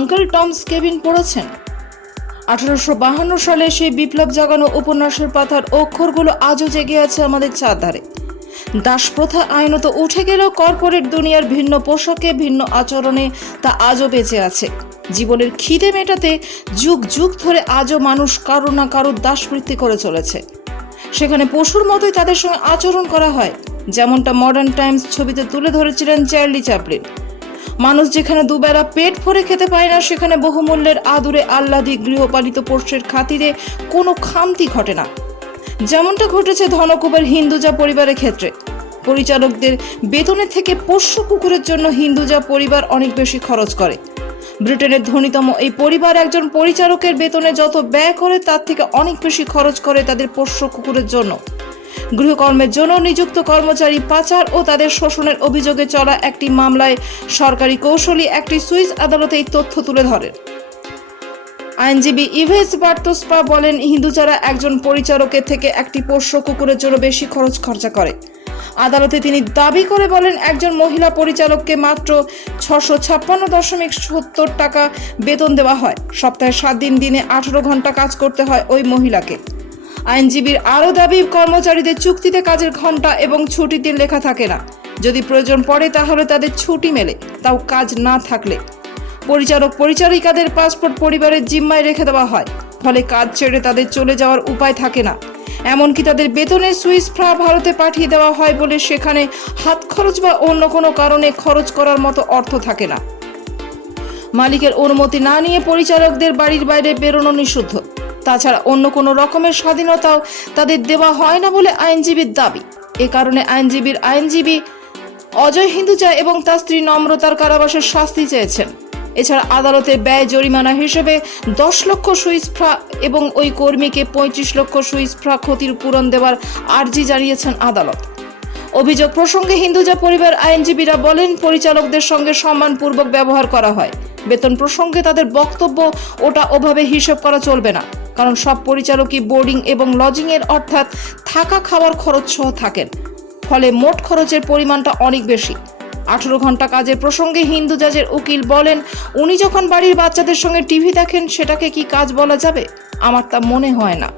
Uncle Tom's cabin পড়েছেন। আঠারোশো বাহান্ন সালে সেই বিপ্লব জাগানো উপন্যাসের পাতার অক্ষরগুলো আজও জেগে আছে আমাদের চারধারে। দাস প্রথা আইনত উঠে গেলেও কর্পোরেট দুনিয়ার ভিন্ন পোশাকে, ভিন্ন আচরণে তা আজও বেঁচে আছে। জীবনের খিদে মেটাতে যুগ যুগ ধরে আজও মানুষ কারও না কারোর দাসবৃত্তি করে চলেছে। সেখানে পশুর মতোই তাদের সঙ্গে আচরণ করা হয়, যেমনটা মডার্ন টাইমস ছবিতে তুলে ধরেছিলেন চার্লি চ্যাপলিন। মানুষ যেখানে দুবেলা পেট ভরে খেতে পায় না, সেখানে বহুমূল্যের আদুরে আহ্লাদি গৃহপালিত পোষ্যের খাতিরে কোনো খামতি ঘটে না। যেমনটা ঘটেছে ধনকুবের হিন্দুজা পরিবারের ক্ষেত্রে। পরিচালকদের বেতনের থেকে পোষ্য কুকুরের জন্য হিন্দুজা পরিবার অনেক বেশি খরচ করে। ব্রিটেনের ধনীতম এই পরিবার একজন পরিচালকের বেতনে যত ব্যয় করে, তার থেকে অনেক বেশি খরচ করে তাদের পোষ্য কুকুরের জন্য। গৃহকর্মের জন্য নিযুক্ত কর্মচারী পাচার ও তাদের শোষণের অভিযোগে চলা একটি মামলায় সরকারি কৌশলী একটি সুইস আদালতে এই তথ্য তুলে ধরেন। আইনজীবী ইভেস বার্তোস্পা বলেন, হিন্দুচারা একজন পরিচারকের থেকে একটি পোষ্য কুকুরের জন্য বেশি খরচ খরচা করে। আদালতে তিনি দাবি করে বলেন, একজন মহিলা পরিচালককে মাত্র ছশো ছাপ্পান্ন দশমিক সত্তর টাকা বেতন দেওয়া হয়। সপ্তাহে সাত দিন দিনে আঠারো ঘণ্টা কাজ করতে হয় ওই মহিলাকে। আইনজীবীর আরও দাবি, কর্মচারীদের চুক্তিতে কাজের ঘণ্টা এবং দিন লেখা থাকে না। যদি প্রয়োজন পড়ে তাহলে তাদের ছুটি মেলে, তাও কাজ না থাকলে। পরিচালক পরিচারিকাদের পাসপোর্ট পরিবারের জিম্মায় রেখে দেওয়া হয়, ফলে কাজ ছেড়ে তাদের চলে যাওয়ার উপায় থাকে না। এমনকি তাদের বেতনের সুইস ফ্রা ভারতে পাঠিয়ে দেওয়া হয় বলে সেখানে হাত খরচ বা অন্য কোনো কারণে খরচ করার মতো অর্থ থাকে না। মালিকের অনুমতি না নিয়ে পরিচালকদের বাড়ির বাইরে বেরোনো নিষিদ্ধ। তাছাড়া অন্য কোনো রকমের স্বাধীনতাও তাদের দেওয়া হয় না বলে আইনজীবীর দাবি। এ কারণে আইনজীবীর আইনজীবী অজয় হিন্দুজা এবং তার স্ত্রী নম্রতার কারাবাসের শাস্তি চেয়েছেন। এছাড়া আদালতের ব্যয় জরিমানা হিসেবে দশ লক্ষ সুইস ফ্রা এবং ওই কর্মীকে পঁয়ত্রিশ লক্ষ সুইস ফ্রা ক্ষতির পূরণ দেওয়ার আর্জি জানিয়েছেন আদালত। অভিযোগ প্রসঙ্গে হিন্দুজা পরিবার আইনজীবীরা বলেন, পরিচালকদের সঙ্গে সম্মানপূর্বক ব্যবহার করা হয়। বেতন প্রসঙ্গে তাদের বক্তব্য, ওটা ওভাবে হিসেব করা চলবে না। কারণ সব পরিচালকই বোর্ডিং এবং লজিংয়ের অর্থাৎ থাকা খাওয়ার খরচ সহ থাকেন। ফলে মোট খরচের পরিমাণটা অনেক বেশি। আঠেরো ঘণ্টা কাজের প্রসঙ্গে হিন্দু জাজের উকিল বলেন, উনি যখন বাড়ির বাচ্চাদের সঙ্গে টিভি দেখেন, সেটাকে কি কাজ বলা যাবে? আমার তা মনে হয় না।